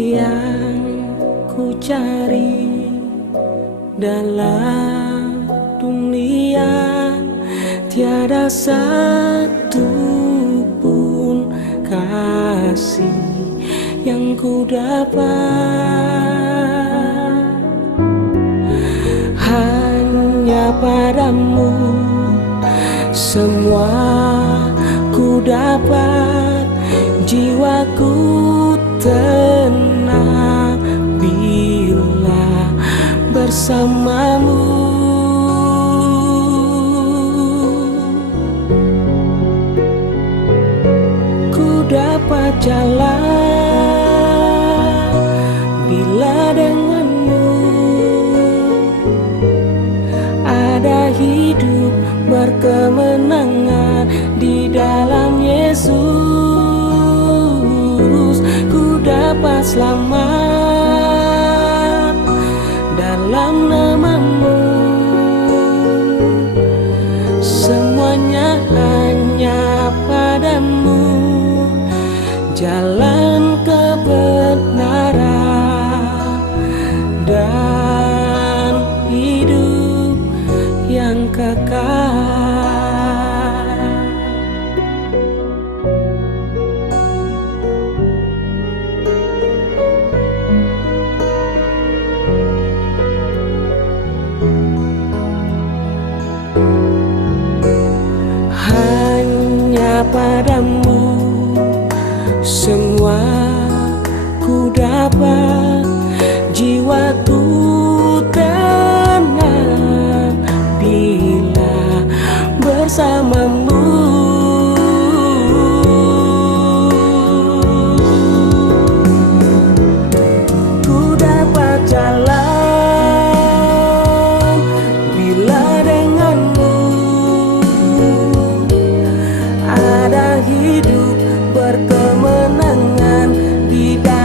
yang ku cari dalam dunia, tiada satu pun kasih yang ku dapat. Hanya padamu semua ku dapat, jiwaku tenang bila bersamamu. Ku dapat jalan bila denganmu, ada hidup berkemenangan di dalam Yesus. Ku dapat selamat dalam namamu. Semuanya hanya padamu, jalan kebenaran dan hidup yang kekal. Hanya padamu semua ku dapat, jiwaku tenang bila bersamamu. Ku dapat jalan bila denganmu, ada hidup berkemenangan di dalam